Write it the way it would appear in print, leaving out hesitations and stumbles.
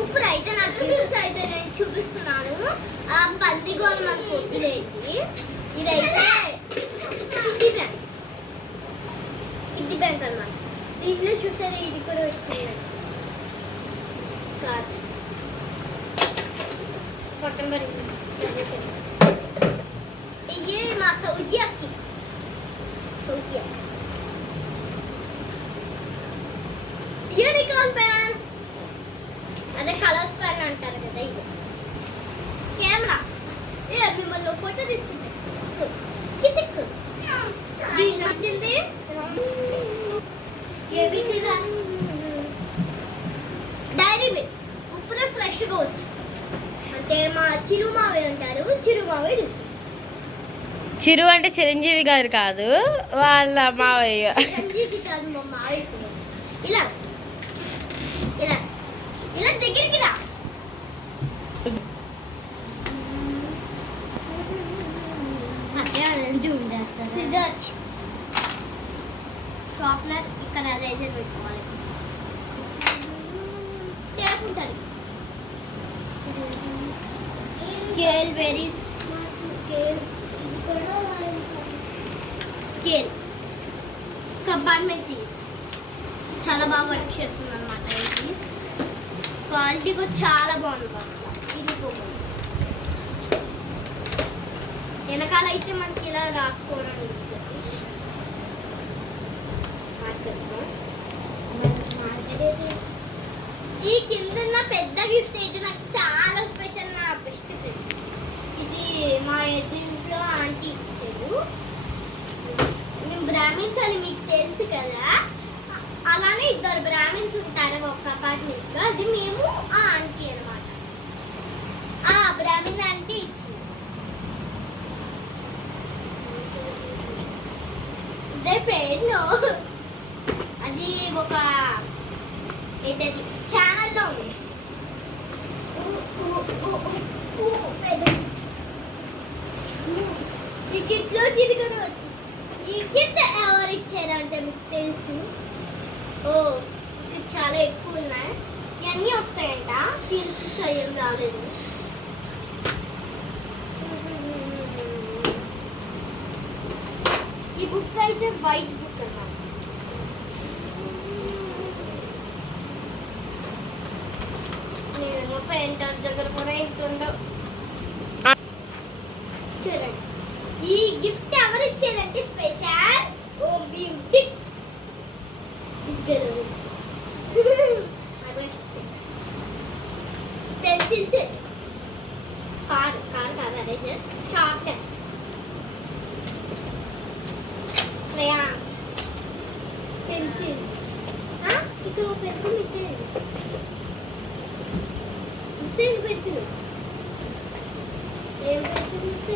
ఇప్పుడైతే నాకు గిఫ్ట్స్ అయితే నేను చూపిస్తున్నాను. ఆ పంది గోల్ మనకు వద్దులేండి. ఇదైతే కిడ్డీ బ్యాంక్ అన్నమాట. దీంట్లో చూసారా ఇది కూడా వచ్చింది కాదు పక్కన ये మా సౌజీ అక్కి యూనికార్న్ పెన్ అదే కలర్స్ పెన్ అంటారు కదా. ఇది కెమెరా మిమ్మల్ని ఫోటో తీసుకుంటా కిసిక్ దీని ఏబిసి డైరీ మిల్క్ ఉప్పునే ఫ్రెష్గా వచ్చు అంటే మా చిరుమావే అంటారు. చిరుమావే రుచి. చిరు అంటే చిరంజీవి గారు కాదు, వాళ్ళ మావయ్య. చిరంజీవి కాదు మా మావయ్య. ఇలా ఇలా ఇలా దగ్గరికి రా. జూమ్ చేస్తారు. సిజర్ షార్ప్నర్ ఇక్కడ రేజర్ పెట్టుకోవాలి. టేప్ ఉంటుంది. Scale very scale scale compartments చాలా బాగా వర్క్ చేస్తుంది అనమాట. ఇది క్వాలిటీ కూడా చాలా బాగుంది. ఇది వెనకాల అయితే మనకి ఇలా రాసుకోవాలని వస్తుంది. ఈ కింద పెద్ద గిఫ్ట్ అయితే నాకు చాలా స్పెషల్. నా బెస్ట్ ఫ్రెండ్ ఇది మా ఎదురింట్లో ఆంటీ ఇచ్చారు. మేము బ్రాహ్మిన్స్ అని మీకు తెలుసు కదా, అలానే ఇద్దరు బ్రాహ్మిన్స్ ఉంటారు ఒక అపార్ట్మెంట్ లో. అది మేము ఆ ఆంటీ అనమాట. ఆ బ్రాహ్మిన్ ఆంటీ ఇచ్చింది. ఇదే పేరు అది ఒక ఏంటది ఛానల్లో ఉంది. ఈ కిట్లోకి ఇది కూడా వచ్చింది. ఈ కిట్ ఎవరు ఇచ్చారంటే మీకు తెలుసు. ఓ ఇది చాలా ఎక్కువ ఉన్నాయి. ఇవన్నీ వస్తాయంట. సీల్స్ అయ్యేది రాలేదు. ఈ బుక్ అయితే వైట్ బుక్ అన్నమాట. నేను పెయింటర్ దగ్గర కూడా ఇంట్లో చూడండి. ఈ గిఫ్ట్ ఎవరు ఇచ్చేదంటే స్పెషల్ ఓ బ్యూటీ పెన్సిల్ సెట్. కార్ కాదు అరేజర్. Short crayons pencils. ఇక్కడ పెన్సిల్ మిస్ పెన్సిల్ ఏం పెన్సిల్ మిస్